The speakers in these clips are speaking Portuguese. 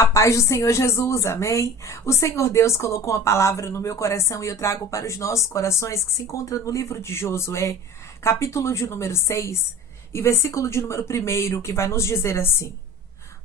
A paz do Senhor Jesus, amém? O Senhor Deus colocou uma palavra no meu coração e eu trago para os nossos corações, que se encontra no livro de Josué, capítulo de número 6 e versículo de número 1, que vai nos dizer assim: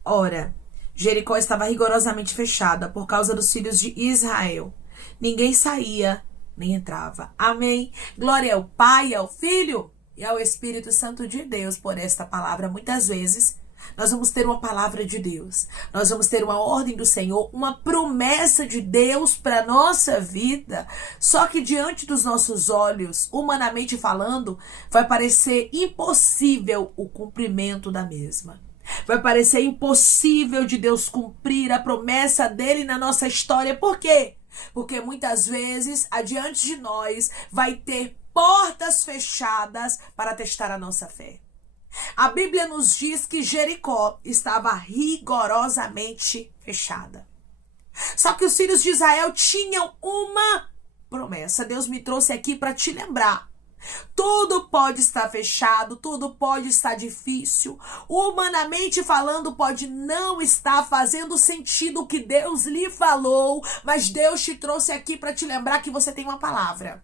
Ora, Jericó estava rigorosamente fechada por causa dos filhos de Israel. Ninguém saía nem entrava. Amém? Glória ao Pai, ao Filho e ao Espírito Santo de Deus por esta palavra. Muitas vezes nós vamos ter uma palavra de Deus, nós vamos ter uma ordem do Senhor, uma promessa de Deus para a nossa vida. Só que diante dos nossos olhos, humanamente falando, vai parecer impossível o cumprimento da mesma. Vai parecer impossível de Deus cumprir a promessa dele na nossa história. Por quê? Porque muitas vezes, adiante de nós, vai ter portas fechadas para testar a nossa fé. A Bíblia nos diz que Jericó estava rigorosamente fechada. Só que os filhos de Israel tinham uma promessa. Deus me trouxe aqui para te lembrar. Tudo pode estar fechado, tudo pode estar difícil. Humanamente falando, pode não estar fazendo sentido o que Deus lhe falou, mas Deus te trouxe aqui para te lembrar que você tem uma palavra.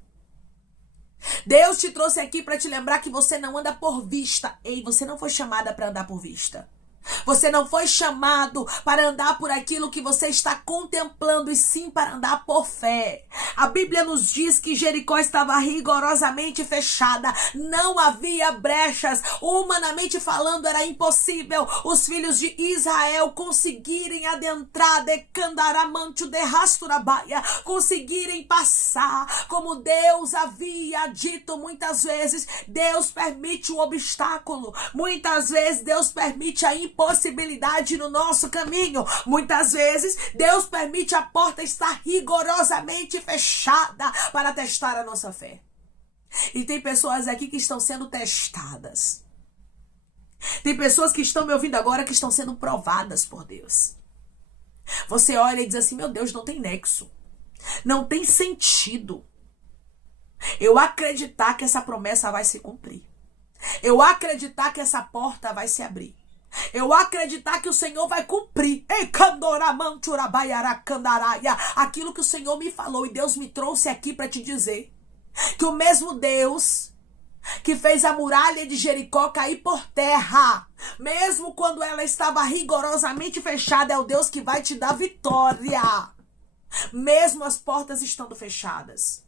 Deus te trouxe aqui para te lembrar que você não anda por vista. Ei, você não foi chamada para andar por vista. Você não foi chamado para andar por aquilo que você está contemplando, e sim para andar por fé. A Bíblia nos diz que Jericó estava rigorosamente fechada, não havia brechas. Humanamente falando, era impossível os filhos de Israel conseguirem adentrar, conseguirem passar. Como Deus havia dito muitas vezes, Deus permite um obstáculo. Muitas vezes Deus permite a impossibilidade no nosso caminho. Muitas vezes Deus permite a porta estar rigorosamente fechada para testar a nossa fé. E tem pessoas aqui que estão sendo testadas. Tem pessoas que estão me ouvindo agora que estão sendo provadas por Deus. Você olha e diz assim: meu Deus, não tem nexo, não tem sentido eu acreditar que essa promessa vai se cumprir, eu acreditar que essa porta vai se abrir, eu acreditar que o Senhor vai cumprir aquilo que o Senhor me falou. E Deus me trouxe aqui para te dizer que o mesmo Deus que fez a muralha de Jericó cair por terra, mesmo quando ela estava rigorosamente fechada, é o Deus que vai te dar vitória, mesmo as portas estando fechadas.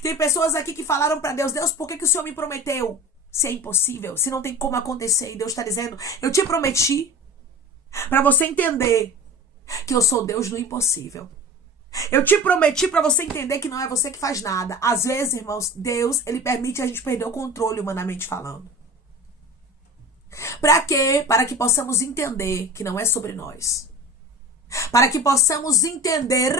Tem pessoas aqui que falaram para Deus: Deus, por que o Senhor me prometeu? Se é impossível, se não tem como acontecer. E Deus está dizendo: eu te prometi para você entender que eu sou Deus do impossível. Eu te prometi para você entender que não é você que faz nada. Às vezes, irmãos, Deus, ele permite a gente perder o controle, humanamente falando. Para quê? Para que possamos entender que não é sobre nós. Para que possamos entender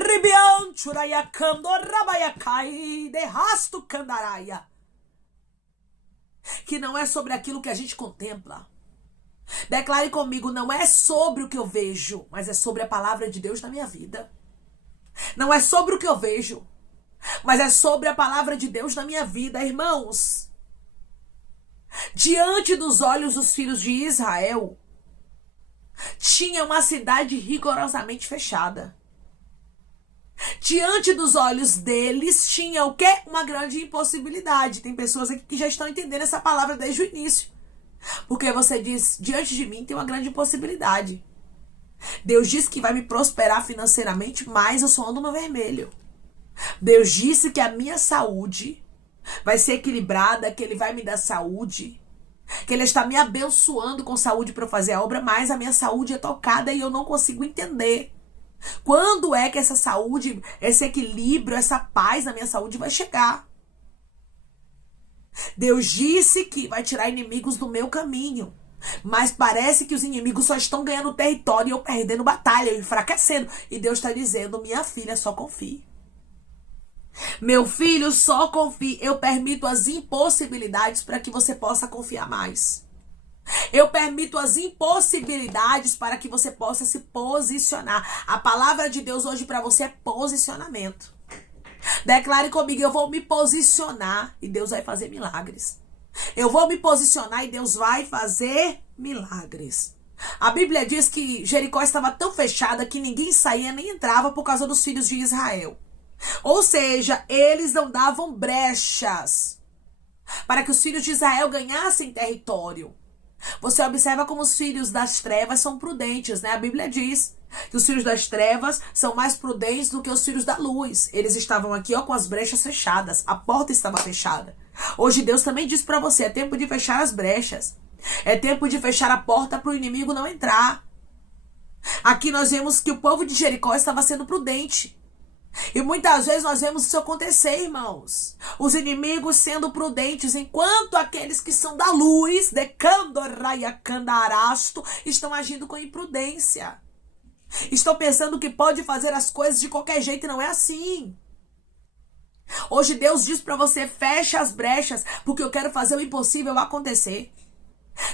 que não é sobre aquilo que a gente contempla. Declare comigo: não é sobre o que eu vejo, mas é sobre a palavra de Deus na minha vida. Não é sobre o que eu vejo, mas é sobre a palavra de Deus na minha vida. Irmãos, diante dos olhos dos filhos de Israel, tinha uma cidade rigorosamente fechada. Diante dos olhos deles tinha o quê? Uma grande impossibilidade. Tem pessoas aqui que já estão entendendo essa palavra desde o início. Porque você diz: diante de mim tem uma grande impossibilidade. Deus disse que vai me prosperar financeiramente, mas eu só ando no vermelho. Deus disse que a minha saúde vai ser equilibrada, que Ele vai me dar saúde, que Ele está me abençoando com saúde para fazer a obra, mas a minha saúde é tocada e eu não consigo entender quando é que essa saúde, esse equilíbrio, essa paz na minha saúde vai chegar. Deus disse que vai tirar inimigos do meu caminho, mas parece que os inimigos só estão ganhando território e eu perdendo batalha, eu enfraquecendo. E Deus está dizendo: minha filha, só confie. Meu filho, só confie. Eu permito as impossibilidades para que você possa confiar mais. Eu permito as impossibilidades para que você possa se posicionar. A palavra de Deus hoje para você é posicionamento. Declare comigo: eu vou me posicionar e Deus vai fazer milagres. Eu vou me posicionar e Deus vai fazer milagres. A Bíblia diz que Jericó estava tão fechada que ninguém saía nem entrava por causa dos filhos de Israel. Ou seja, eles não davam brechas para que os filhos de Israel ganhassem território. Você observa como os filhos das trevas são prudentes, né? A Bíblia diz que os filhos das trevas são mais prudentes do que os filhos da luz. Eles estavam aqui, ó, com as brechas fechadas. A porta estava fechada. Hoje Deus também diz para você, é tempo de fechar as brechas. É tempo de fechar a porta para o inimigo não entrar. Aqui nós vemos que o povo de Jericó estava sendo prudente. E muitas vezes nós vemos isso acontecer, irmãos. Os inimigos sendo prudentes, enquanto aqueles que são da luz, estão agindo com imprudência. Estão pensando que pode fazer as coisas de qualquer jeito e não é assim. Hoje Deus diz para você, fecha as brechas, porque eu quero fazer o impossível acontecer.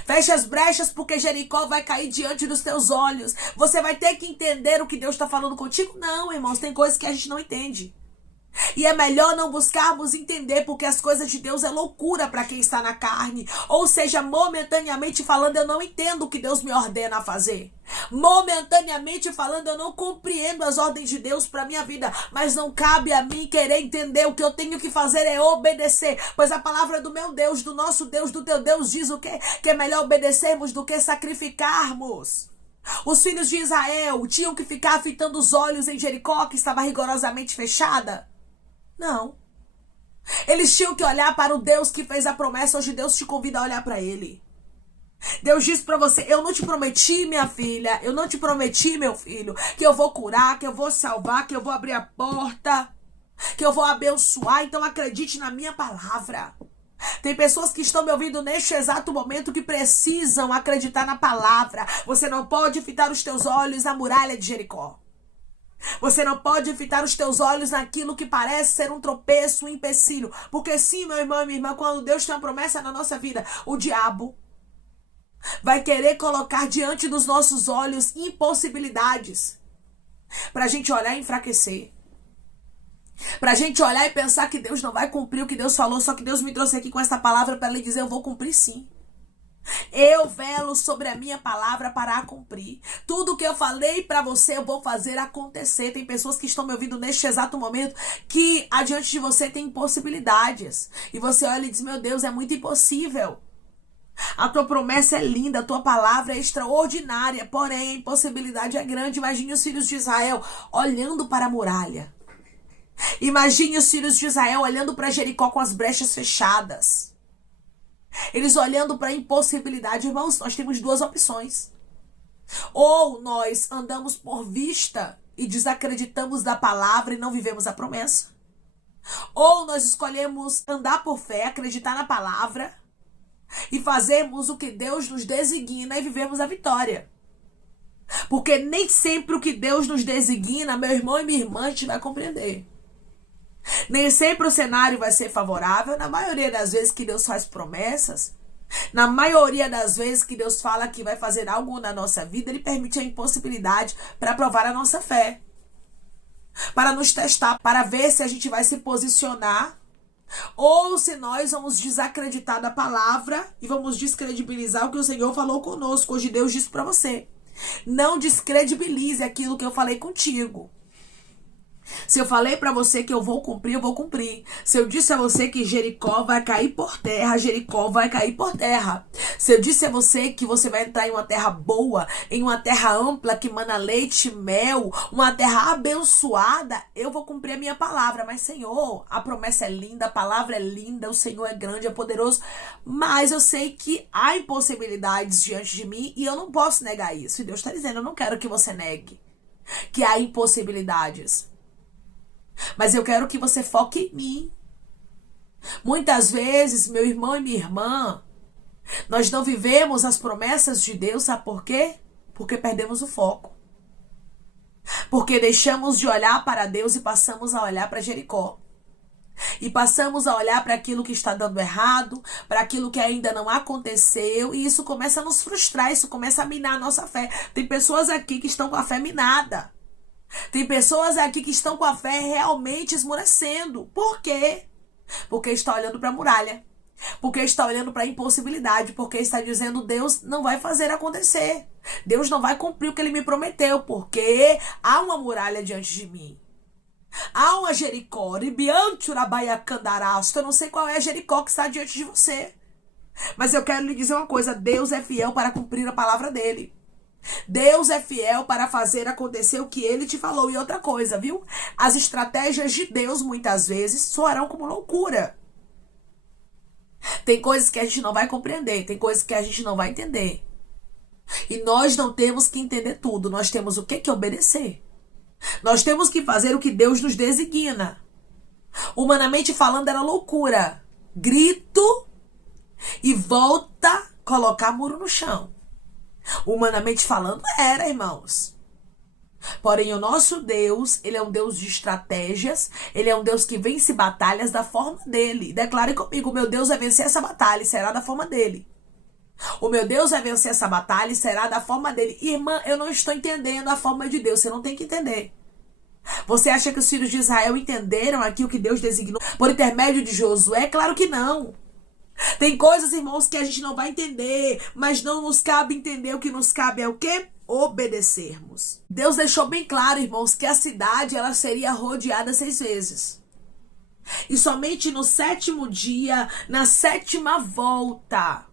Fecha as brechas porque Jericó vai cair diante dos teus olhos. Você vai ter que entender o que Deus está falando contigo? Não, irmãos, tem coisas que a gente não entende. E é melhor não buscarmos entender, porque as coisas de Deus é loucura para quem está na carne. Ou seja, momentaneamente falando, eu não entendo o que Deus me ordena a fazer. Momentaneamente falando, eu não compreendo as ordens de Deus para minha vida. Mas não cabe a mim querer entender. O que eu tenho que fazer é obedecer. Pois a palavra do meu Deus, do nosso Deus, do teu Deus diz o quê? Que é melhor obedecermos do que sacrificarmos. Os filhos de Israel tinham que ficar fitando os olhos em Jericó, que estava rigorosamente fechada? Não. Eles tinham que olhar para o Deus que fez a promessa. Hoje Deus te convida a olhar para Ele. Deus diz para você, eu não te prometi, minha filha, eu não te prometi, meu filho, que eu vou curar, que eu vou salvar, que eu vou abrir a porta, que eu vou abençoar. Então acredite na minha palavra. Tem pessoas que estão me ouvindo neste exato momento que precisam acreditar na palavra. Você não pode fitar os teus olhos na muralha de Jericó. Você não pode fitar os teus olhos naquilo que parece ser um tropeço, um empecilho. Porque sim, meu irmão e minha irmã, quando Deus tem uma promessa na nossa vida, o diabo vai querer colocar diante dos nossos olhos impossibilidades pra gente olhar e enfraquecer. Pra gente olhar e pensar que Deus não vai cumprir o que Deus falou. Só que Deus me trouxe aqui com essa palavra para lhe dizer, eu vou cumprir sim. Eu velo sobre a minha palavra para a cumprir. Tudo que eu falei para você, eu vou fazer acontecer. Tem pessoas que estão me ouvindo neste exato momento que adiante de você tem impossibilidades. E você olha e diz, meu Deus, é muito impossível. A tua promessa é linda, a tua palavra é extraordinária, porém a impossibilidade é grande. Imagine os filhos de Israel olhando para a muralha. Imagine os filhos de Israel olhando para Jericó com as brechas fechadas. Eles olhando para a impossibilidade. Irmãos, nós temos duas opções. Ou nós andamos por vista e desacreditamos da palavra e não vivemos a promessa. Ou nós escolhemos andar por fé, acreditar na palavra e fazermos o que Deus nos designa e vivemos a vitória. Porque nem sempre o que Deus nos designa, meu irmão e minha irmã, a gente vai compreender. Nem sempre o cenário vai ser favorável. Na maioria das vezes que Deus faz promessas, na maioria das vezes que Deus fala que vai fazer algo na nossa vida, Ele permite a impossibilidade para provar a nossa fé, para nos testar, para ver se a gente vai se posicionar ou se nós vamos desacreditar da palavra e vamos descredibilizar o que o Senhor falou conosco. Hoje Deus disse para você, não descredibilize aquilo que eu falei contigo. Se eu falei pra você que eu vou cumprir, eu vou cumprir. Se eu disse a você que Jericó vai cair por terra, Jericó vai cair por terra. Se eu disse a você que você vai entrar em uma terra boa, em uma terra ampla que mana leite e mel, uma terra abençoada, eu vou cumprir a minha palavra. Mas, Senhor, a promessa é linda, a palavra é linda, o Senhor é grande, é poderoso, mas eu sei que há impossibilidades diante de mim e eu não posso negar isso. E Deus está dizendo, eu não quero que você negue que há impossibilidades. Mas eu quero que você foque em mim. Muitas vezes, meu irmão e minha irmã, nós não vivemos as promessas de Deus, sabe por quê? Porque perdemos o foco. Porque deixamos de olhar para Deus e passamos a olhar para Jericó. E passamos a olhar para aquilo que está dando errado, para aquilo que ainda não aconteceu, e isso começa a nos frustrar, isso começa a minar a nossa fé. Tem pessoas aqui que estão com a fé minada. Tem pessoas aqui que estão com a fé realmente esmorecendo. Por quê? Porque está olhando para a muralha. Porque está olhando para a impossibilidade, porque está dizendo Deus não vai fazer acontecer. Deus não vai cumprir o que ele me prometeu, porque há uma muralha diante de mim. Há uma Jericó, eu não sei qual é a Jericó que está diante de você. Mas eu quero lhe dizer uma coisa, Deus é fiel para cumprir a palavra dele. Deus é fiel para fazer acontecer o que ele te falou. E outra coisa, viu? As estratégias de Deus muitas vezes soarão como loucura. Tem coisas que a gente não vai compreender, tem coisas que a gente não vai entender. E nós não temos que entender tudo, nós temos o que obedecer. Nós temos que fazer o que Deus nos designa. Humanamente falando era loucura. Grito e volta colocar muro no chão. Humanamente falando era, irmãos. Porém, o nosso Deus, ele é um Deus de estratégias, ele é um Deus que vence batalhas da forma dele. Declare comigo, o meu Deus vai vencer essa batalha e será da forma dele. O meu Deus vai vencer essa batalha e será da forma dele. Irmã, eu não estou entendendo a forma de Deus, você não tem que entender. Você acha que os filhos de Israel entenderam aqui o que Deus designou por intermédio de Josué? Claro que não. Tem coisas, irmãos, que a gente não vai entender, mas não nos cabe entender. O que nos cabe é o quê? Obedecermos. Deus deixou bem claro, irmãos, que a cidade ela seria rodeada 6 vezes. E somente no 7º dia, na 7ª volta,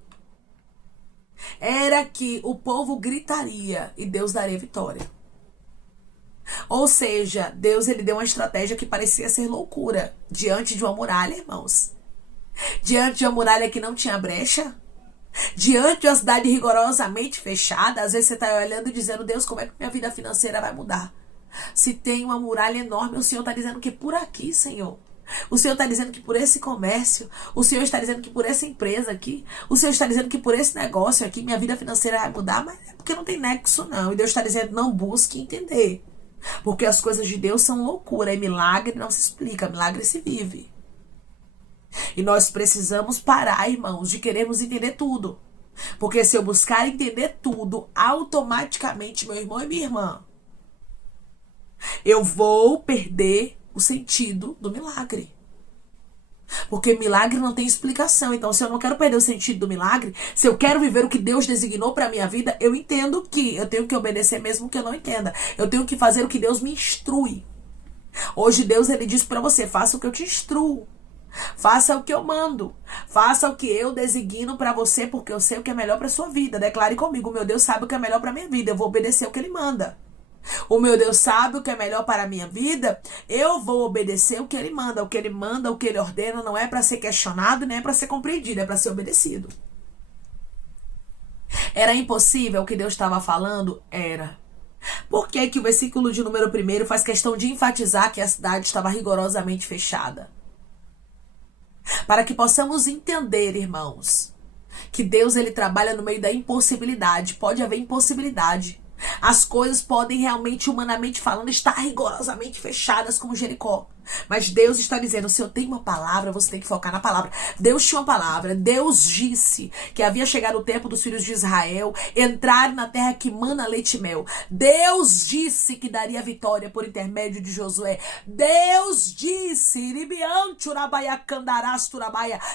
era que o povo gritaria e Deus daria vitória. Ou seja, Deus ele deu uma estratégia que parecia ser loucura diante de uma muralha, irmãos. Diante de uma muralha que não tinha brecha. Diante de uma cidade rigorosamente fechada. Às vezes você está olhando e dizendo, Deus, como é que minha vida financeira vai mudar? Se tem uma muralha enorme, o Senhor está dizendo que por aqui, Senhor. O Senhor está dizendo que por esse comércio. O Senhor está dizendo que por essa empresa aqui. O Senhor está dizendo que por esse negócio aqui, minha vida financeira vai mudar. Mas é porque não tem nexo, não. E Deus está dizendo, não busque entender. Porque as coisas de Deus são loucura. E milagre não se explica, milagre se vive. E nós precisamos parar, irmãos, de querermos entender tudo. Porque se eu buscar entender tudo, automaticamente, meu irmão e minha irmã, eu vou perder o sentido do milagre. Porque milagre não tem explicação. Então, se eu não quero perder o sentido do milagre, se eu quero viver o que Deus designou para a minha vida, eu entendo que eu tenho que obedecer mesmo que eu não entenda. Eu tenho que fazer o que Deus me instrui. Hoje Deus ele diz para você, faça o que eu te instruo. Faça o que eu mando. Faça o que eu designo para você, porque eu sei o que é melhor para sua vida. Declare comigo, o meu Deus sabe o que é melhor para minha vida. Eu vou obedecer o que ele manda. O meu Deus sabe o que é melhor para a minha vida. Eu vou obedecer o que ele manda. O que ele manda, o que ele ordena, não é para ser questionado, nem é para ser compreendido, é para ser obedecido. Era impossível o que Deus estava falando? Era. Por que que o versículo de número 1 faz questão de enfatizar que a cidade estava rigorosamente fechada? Para que possamos entender, irmãos, que Deus ele trabalha no meio da impossibilidade. Pode haver impossibilidade. As coisas podem realmente, humanamente falando, estar rigorosamente fechadas como Jericó. Mas Deus está dizendo, se eu tenho uma palavra, você tem que focar na palavra. Deus tinha uma palavra. Deus disse que havia chegado o tempo dos filhos de Israel entrar na terra que mana leite e mel. Deus disse que daria vitória por intermédio de Josué. Deus disse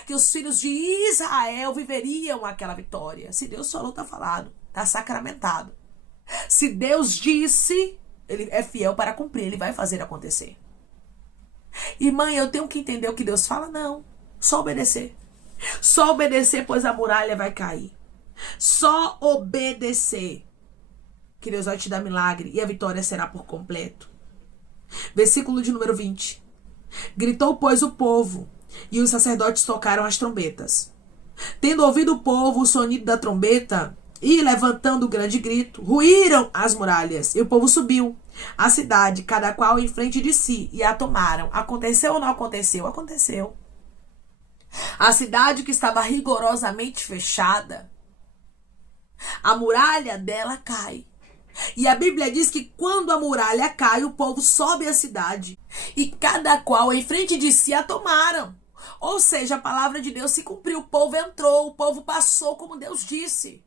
que os filhos de Israel viveriam aquela vitória. Se Deus falou, está falado. Está sacramentado. Se Deus disse, ele é fiel para cumprir, ele vai fazer acontecer. Irmã, eu tenho que entender o que Deus fala? Não, só obedecer. Só obedecer, pois a muralha vai cair. Só obedecer, que Deus vai te dar milagre e a vitória será por completo. Versículo de número 20. Gritou, pois, o povo, e os sacerdotes tocaram as trombetas. Tendo ouvido o povo o sonido da trombeta, e levantando grande grito, ruíram as muralhas, e o povo subiu a cidade, cada qual em frente de si, e a tomaram. Aconteceu ou não aconteceu? Aconteceu. A cidade que estava rigorosamente fechada, a muralha dela cai. E a Bíblia diz que quando a muralha cai, o povo sobe a cidade, e cada qual em frente de si a tomaram. Ou seja, a palavra de Deus se cumpriu, o povo entrou, o povo passou como Deus disse.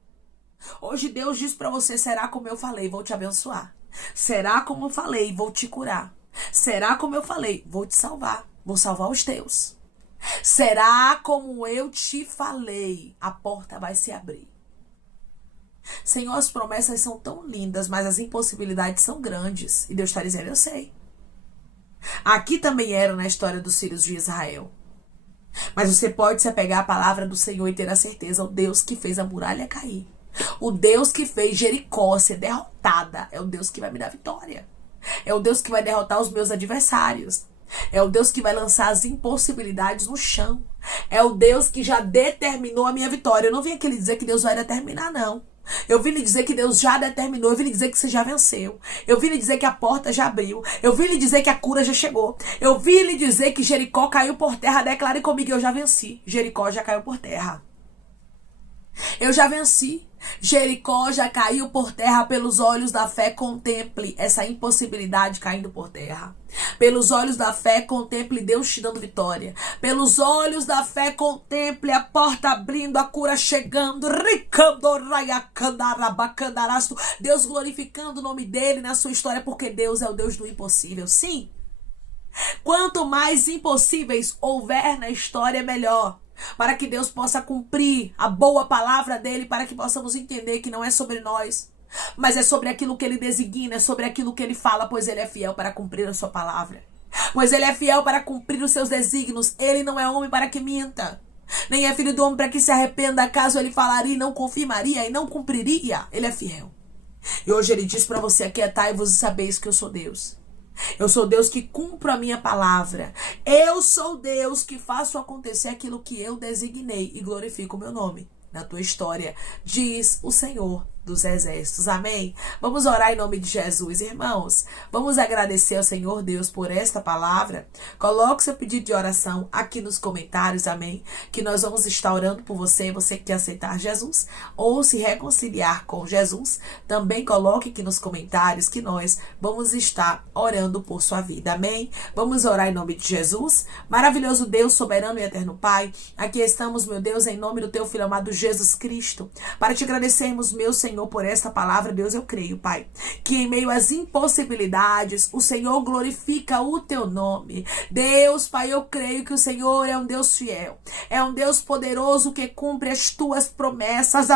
Hoje Deus diz para você, será como eu falei, vou te abençoar. Será como eu falei, vou te curar. Será como eu falei, vou te salvar. Vou salvar os teus. Será como eu te falei, a porta vai se abrir. Senhor, as promessas são tão lindas, mas as impossibilidades são grandes. E Deus está dizendo, eu sei. Aqui também era na história dos filhos de Israel. Mas você pode se apegar à palavra do Senhor e ter a certeza, o Deus que fez a muralha cair, o Deus que fez Jericó ser derrotada, é o Deus que vai me dar vitória. É o Deus que vai derrotar os meus adversários. É o Deus que vai lançar as impossibilidades no chão. É o Deus que já determinou a minha vitória. Eu não vim aqui lhe dizer que Deus vai determinar, não. Eu vim lhe dizer que Deus já determinou. Eu vim lhe dizer que você já venceu. Eu vim lhe dizer que a porta já abriu. Eu vim lhe dizer que a cura já chegou. Eu vim lhe dizer que Jericó caiu por terra. Declare comigo, eu já venci. Jericó já caiu por terra. Eu já venci. Jericó já caiu por terra. Pelos olhos da fé, contemple essa impossibilidade caindo por terra. Pelos olhos da fé, contemple Deus te dando vitória. Pelos olhos da fé, contemple a porta abrindo, a cura chegando. Deus glorificando o nome dele na sua história, porque Deus é o Deus do impossível. Sim. Quanto mais impossíveis houver na história, melhor. Para que Deus possa cumprir a boa palavra dele, para que possamos entender que não é sobre nós, mas é sobre aquilo que ele designa, é sobre aquilo que ele fala, pois ele é fiel para cumprir a sua palavra. Pois ele é fiel para cumprir os seus desígnios. Ele não é homem para que minta, nem é filho do homem para que se arrependa. Caso ele falaria e não confirmaria e não cumpriria, ele é fiel. E hoje ele diz para você: aquietai-vos e sabeis que eu sou Deus. Eu sou Deus que cumpro a minha palavra. Eu sou Deus que faço acontecer aquilo que eu designei e glorifico o meu nome na tua história, diz o Senhor dos Exércitos. Amém? Vamos orar em nome de Jesus, irmãos. Vamos agradecer ao Senhor Deus por esta palavra. Coloque seu pedido de oração aqui nos comentários, amém? Que nós vamos estar orando por você, você que quer aceitar Jesus ou se reconciliar com Jesus. Também coloque aqui nos comentários que nós vamos estar orando por sua vida, amém? Vamos orar em nome de Jesus. Maravilhoso Deus, soberano e eterno Pai, aqui estamos, meu Deus, em nome do teu Filho amado Jesus Cristo, para te agradecermos, meu Senhor, por esta palavra. Deus, eu creio, Pai, que em meio às impossibilidades, o Senhor glorifica o teu nome. Deus, Pai, eu creio que o Senhor é um Deus fiel, é um Deus poderoso que cumpre as tuas promessas.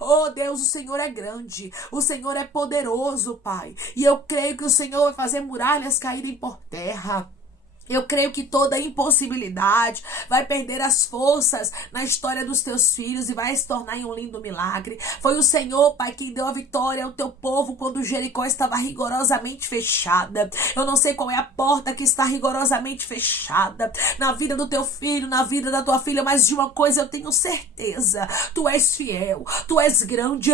Oh Deus, o Senhor é grande, o Senhor é poderoso, Pai, e eu creio que o Senhor vai fazer muralhas caírem por terra. Eu creio que toda impossibilidade vai perder as forças na história dos teus filhos e vai se tornar em um lindo milagre. Foi o Senhor, Pai, quem deu a vitória ao teu povo quando Jericó estava rigorosamente fechada. Eu não sei qual é a porta que está rigorosamente fechada na vida do teu filho, na vida da tua filha, mas de uma coisa eu tenho certeza: tu és fiel, tu és grande,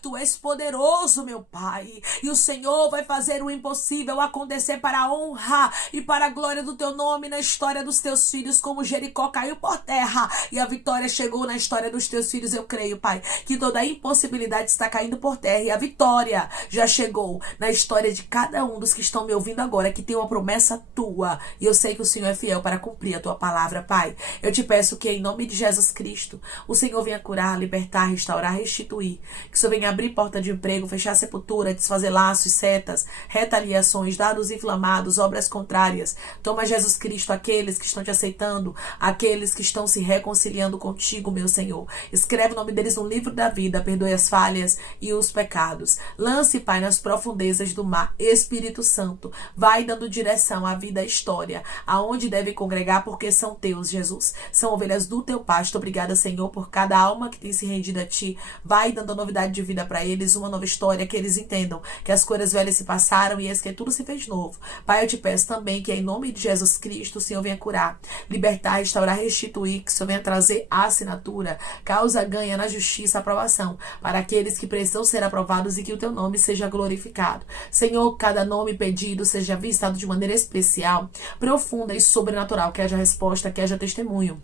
tu és poderoso, meu Pai, e o Senhor vai fazer o impossível acontecer para a honra e para a glória do teu nome na história dos teus filhos, como Jericó caiu por terra e a vitória chegou na história dos teus filhos. Eu creio, Pai, que toda a impossibilidade está caindo por terra e a vitória já chegou na história de cada um dos que estão me ouvindo agora, que tem uma promessa tua, e eu sei que o Senhor é fiel para cumprir a tua palavra, Pai. Eu te peço que em nome de Jesus Cristo o Senhor venha curar, libertar, restaurar, restituir, que o Senhor venha abrir porta de emprego, fechar sepultura, desfazer laços, setas, retaliações, dados inflamados, obras contrárias. Toma, Jesus Cristo, aqueles que estão te aceitando, aqueles que estão se reconciliando contigo, meu Senhor. Escreve o nome deles no livro da vida, perdoe as falhas e os pecados. Lance, Pai, nas profundezas do mar. Espírito Santo, vai dando direção à vida, à história, aonde devem congregar, porque são teus, Jesus. São ovelhas do teu pasto. Obrigada, Senhor, por cada alma que tem se rendido a ti. Vai dando novidade de vida para eles, uma nova história, que eles entendam que as coisas velhas se passaram e as que tudo se fez novo. Pai, eu te peço também que em nome de Jesus Cristo o Senhor venha curar, libertar, restaurar, restituir, que o Senhor venha trazer a assinatura, causa ganha na justiça, aprovação, para aqueles que precisam ser aprovados e que o teu nome seja glorificado. Senhor, cada nome pedido seja visitado de maneira especial, profunda e sobrenatural, que haja resposta, que haja testemunho.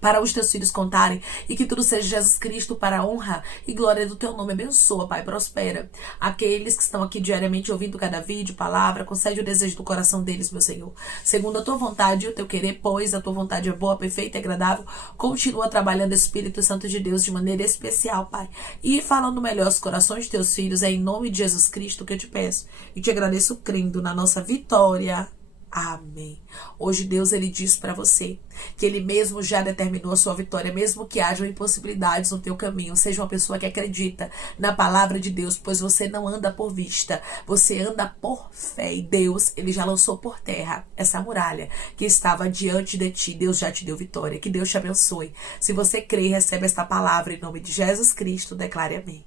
para os teus filhos contarem, e que tudo seja Jesus Cristo para a honra e glória do teu nome. Abençoa, Pai, prospera aqueles que estão aqui diariamente ouvindo cada vídeo, palavra, concede o desejo do coração deles, meu Senhor, segundo a tua vontade e o teu querer, pois a tua vontade é boa, perfeita e agradável. Continua trabalhando, Espírito Santo de Deus, de maneira especial, Pai, e falando melhor aos corações de teus filhos. É em nome de Jesus Cristo que eu te peço e te agradeço, crendo na nossa vitória. Amém. Hoje Deus, ele diz para você que ele mesmo já determinou a sua vitória, mesmo que hajam impossibilidades no teu caminho. Seja uma pessoa que acredita na palavra de Deus, pois você não anda por vista, você anda por fé. E Deus, ele já lançou por terra essa muralha que estava diante de ti. Deus já te deu vitória. Que Deus te abençoe. Se você crê e recebe esta palavra em nome de Jesus Cristo, declare amém.